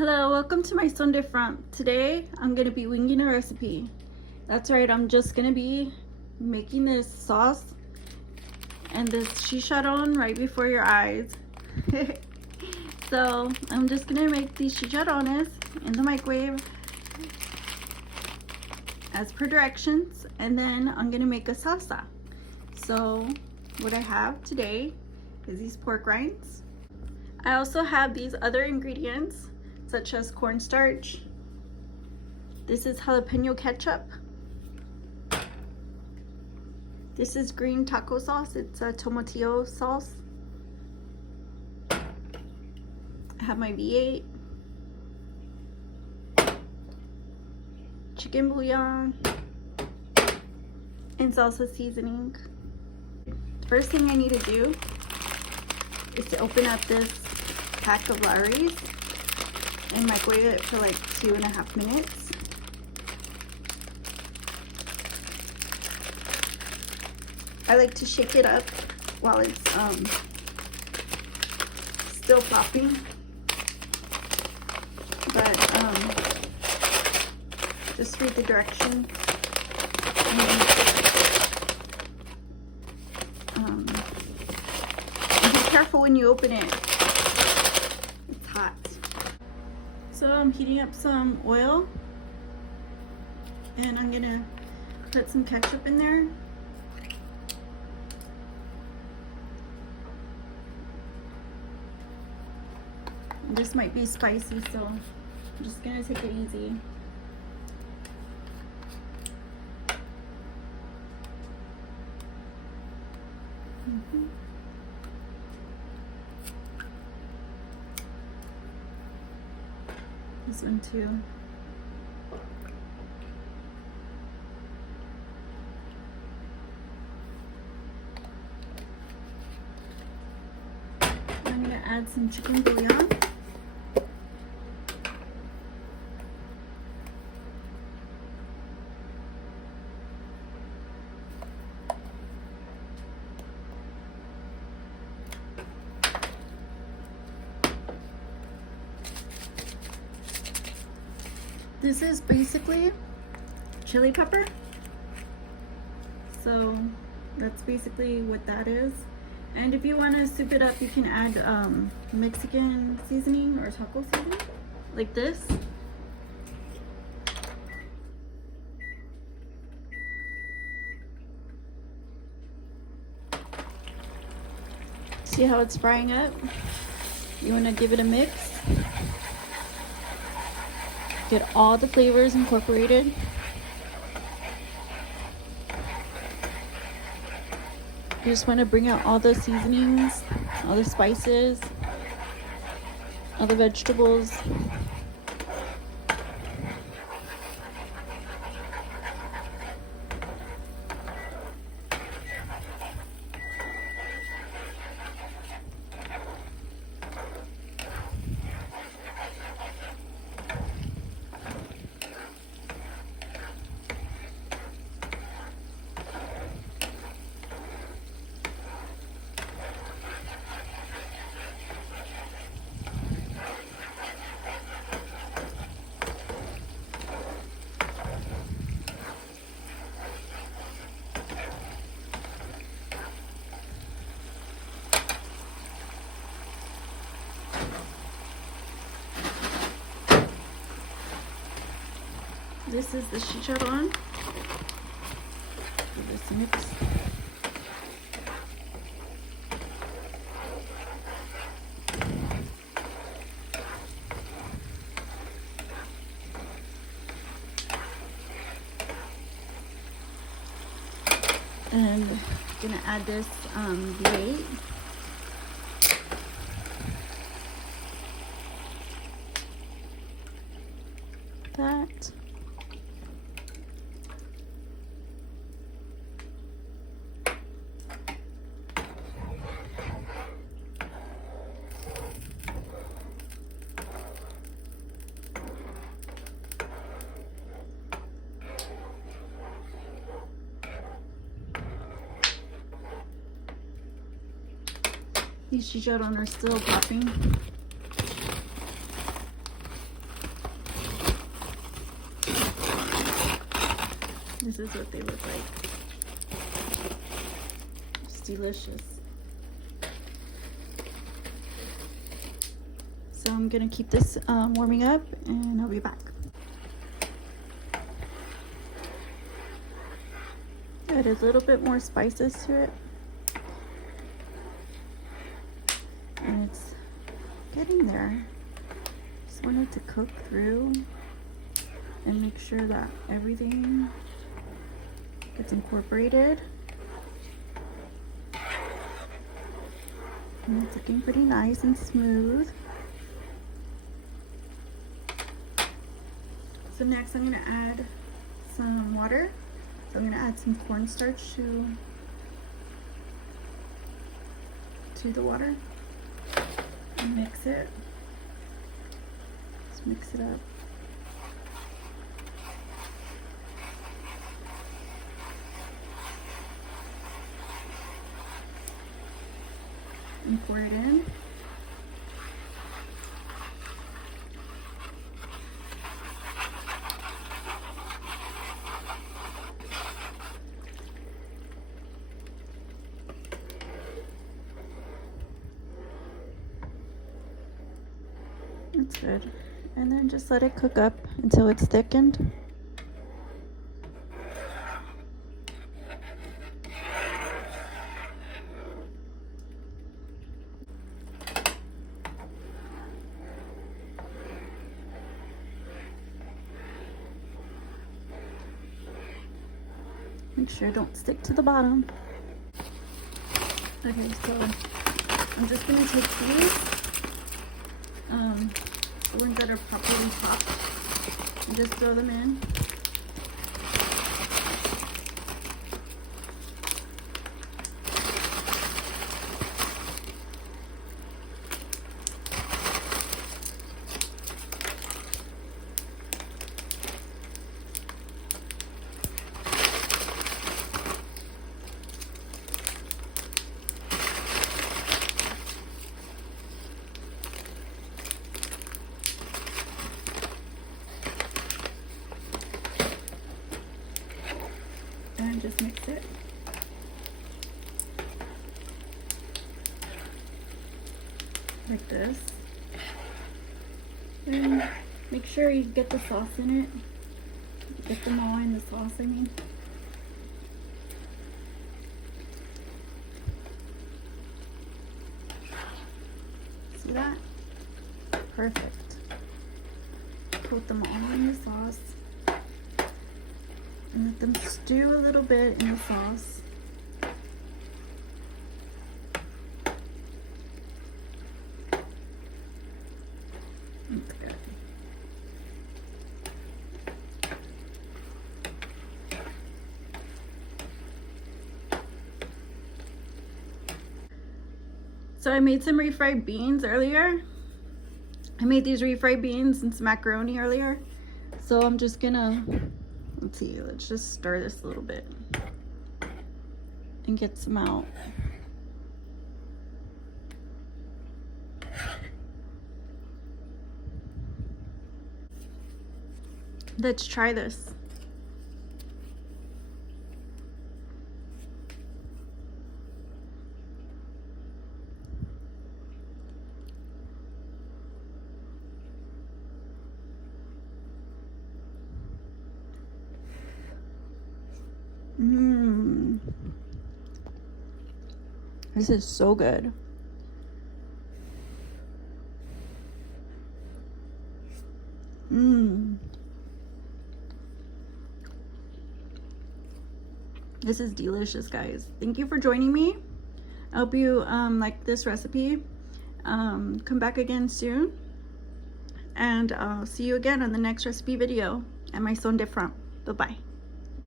Hello, welcome to my Sunday front. Today I'm gonna be winging a recipe. That's right, I'm just gonna be making this sauce and this chicharron right before your eyes. So I'm just gonna make these chicharrones in the microwave as per directions, and then I'm gonna make a salsa. So what I have today is these pork rinds. I also have these other ingredients such as cornstarch. This is jalapeno ketchup. This is green taco sauce. It's a tomatillo sauce. I have my V8. Chicken bouillon. And salsa seasoning. First thing I need to do is to open up this pack of Lowry's and microwave it for like 2.5 minutes. I like to shake it up while it's still popping, but just read the directions. And be careful when you open it. It's hot. So I'm heating up some oil, and I'm gonna put some ketchup in there. This might be spicy, so I'm just gonna take it easy. This one too. I'm gonna add some chicken bouillon. This is basically chili pepper, so that's basically what that is. And if you want to soup it up, you can add Mexican seasoning or taco seasoning, like this. See how it's frying up? You want to give it a mix. Get all the flavors incorporated. You just want to bring out all the seasonings, all the spices, all the vegetables. This is the chicharron. Give this a mix. And I'm gonna add this V8. That. These chicharron are still popping. This is what they look like. It's delicious. So I'm gonna keep this warming up and I'll be back. Added a little bit more spices to it. And it's getting there. Just want it to cook through and make sure that everything gets incorporated. And it's looking pretty nice and smooth. So next I'm going to add some water. So I'm going to add some cornstarch to the water and mix it. Just mix it up. And pour it in. That's good. And then just let it cook up until it's thickened. Make sure it don't stick to the bottom. Okay, so I'm just gonna take these, the ones that are properly chopped, and just throw them in. And just mix it. Like this. And make sure you get the sauce in it. Get them all in the sauce, I mean. See that? Perfect. Coat them all in the sauce. And let them stew a little bit in the sauce. That's good. So I made some refried beans earlier. I made these refried beans and some macaroni earlier. So I'm just gonna, let's see, let's just stir this a little bit and get some out. Let's try this. This is so good. This is delicious, guys. Thank you for joining me. I hope you like this recipe. Come back again soon. And I'll see you again on the next recipe video. And my son de front. Bye-bye.